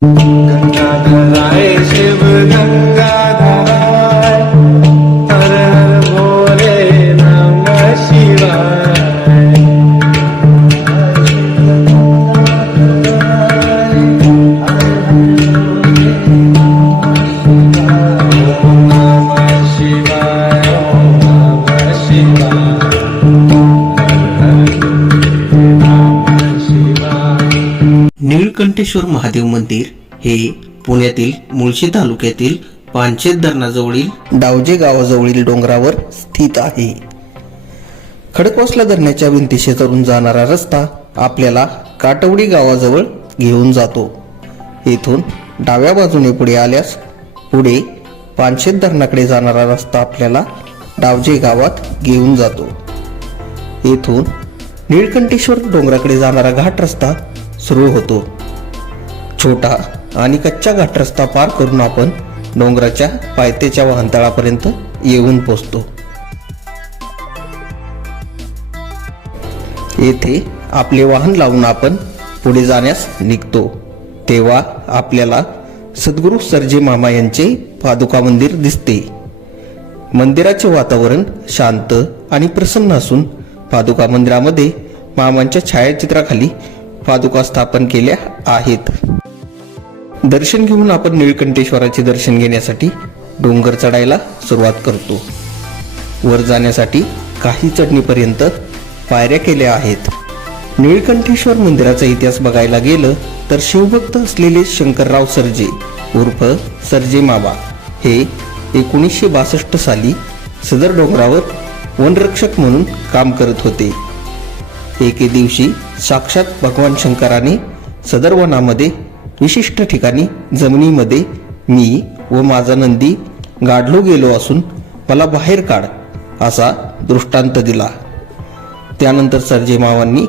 गंगाधराय शिव गंगाधराय हर हर भोले नमः शिवाय श्रीकंठेश्वर महादेव मंदिर हे पुण्यातील मुळशी तालुक्यातील पानशेत धरणाजवळील डावजे गावाजवळील डोंगरावर स्थित आहे. खडकवासला धरणाच्या भिंती शेजारून जाणारा रस्ता आपल्याला काटवडी गावाजवळ घेऊन जातो. येथून डाव्या बाजूने पुढे आल्यास पुढे पानशेत धरणाकडे जाणारा रस्ता आपल्याला डावजे गावात घेऊन जातो. येथून निळकंठेश्वर डोंगराकडे जाणारा घाट रस्ता सुरू होतो. छोटा आणि कच्चा घाट रस्ता पार करून आपण डोंगराच्या पायथ्याच्या वाहनतळापर्यंत येऊन पोचतो. येथे आपले वाहन लावून आपण पुढे जाण्यास निघतो. तेव्हा आपल्याला सद्गुरू सरजे मामा यांचे पादुका मंदिर दिसते. मंदिराचे वातावरण शांत आणि प्रसन्न असून पादुका मंदिरामध्ये मामांच्या छायाचित्राखाली पादुका स्थापन केल्या आहेत. दर्शन घेऊन आपण निळकंठेश्वराचे दर्शन घेण्यासाठी डोंगर चढायला सुरुवात करतो. वर जाण्यासाठी काही चढणीपर्यंत पायऱ्या केल्या आहेत. निळकंठेश्वर मंदिराचा इतिहास बघायला गेलं तर शिवभक्त असलेले शंकरराव सरजे उर्फ सरजे माबा हे एकोणीसशे बासष्ट साली सदर डोंगरावर वनरक्षक म्हणून काम करत होते. एके दिवशी साक्षात भगवान शंकराने सदर वनामध्ये विशिष्ट ठिकाणी जमिनीमध्ये मी व माझा नंदी गाढलो गेलो असून मला बाहेर काढ असा दृष्टांत दिला. त्यानंतर सरजे मावांनी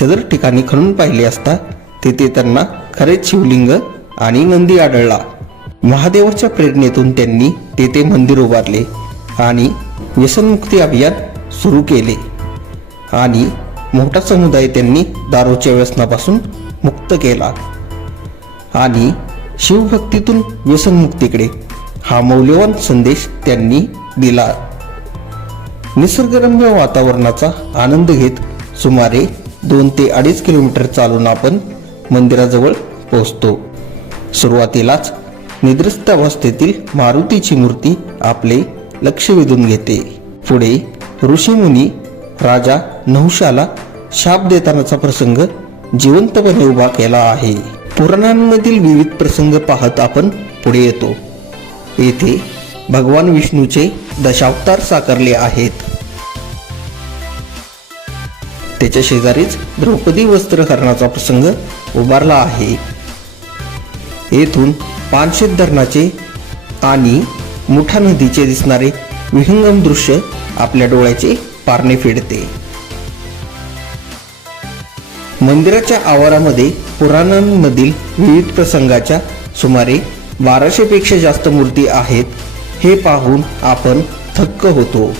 सदर ठिकाणी खणून पाहिले असता तेथे त्यांना खरेच शिवलिंग आणि नंदी आढळला. महादेवाच्या प्रेरणेतून त्यांनी तेथे मंदिर उभारले आणि व्यसनमुक्ती अभियान सुरू केले आणि मोठा समुदाय त्यांनी दारूच्या व्यसनापासून मुक्त केला. आणि शिवभक्तीतून व्यसनमुक्तीकडे हा मौल्यवान संदेश त्यांनी दिला. निसर्गरम्य वातावरणाचा आनंद घेत सुमारे दोन ते अडीच किलोमीटर चालून आपण मंदिराजवळ पोहोचतो. सुरुवातीलाच निद्रस्त अवस्थेतील मारुतीची मूर्ती आपले लक्ष वेधून घेते. पुढे ऋषीमुनी राजा नहुशाला शाप देतानाचा प्रसंग जिवंतपणे उभा केला आहे. पुराणांमधील विविध प्रसंग पाहत आपण पुढे येतो. येथे भगवान विष्णूचे दशावतार साकारले आहेत. त्याच्या शेजारीच द्रौपदी वस्त्रहरणाचा प्रसंग उभारला आहे. येथून पानशेत धरणाचे आणि मुठा नदीचे दिसणारे विहंगम दृश्य आपल्या डोळ्याचे पारणे फेडते. मंदिराच्या आवारामध्ये पुराणांमधील विविध प्रसंगाच्या सुमारे बाराशेपेक्षा जास्त मूर्ती आहेत हे पाहून आपण थक्क होतो.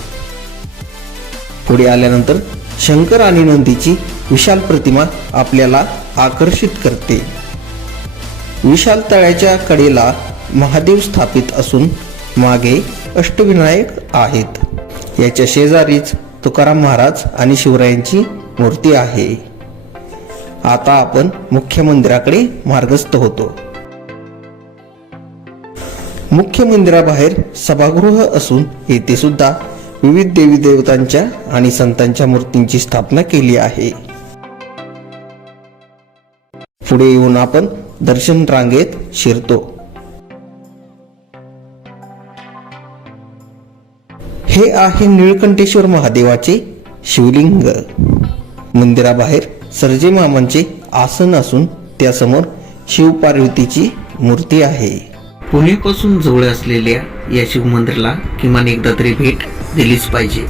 पुढे आल्यानंतर शंकर आणि नंदीची विशाल प्रतिमा आपल्याला आकर्षित करते. विशाल तळ्याच्या कडेला महादेव स्थापित असून मागे अष्टविनायक आहेत. याच्या शेजारीच तुकाराम महाराज आणि शिवरायांची मूर्ती आहे. आता आपण मुख्य मंदिराकडे मार्गस्थ होतो. मुख्य मंदिराबाहेर सभागृह असून येथे सुद्धा विविध देवी देवतांच्या आणि संतांच्या मूर्तींची स्थापना केली आहे. पुढे येऊन आपण दर्शन रांगेत शिरतो. हे आहे निळकंठेश्वर महादेवाचे शिवलिंग. मंदिराबाहेर सरजे मामांचे आसन असून त्यासमोर शिवपार्वतीची मूर्ती आहे. पुण्यापासून जवळ असलेल्या या शिव मंदिराला किमान एकदा तरी भेट दिलीच पाहिजे.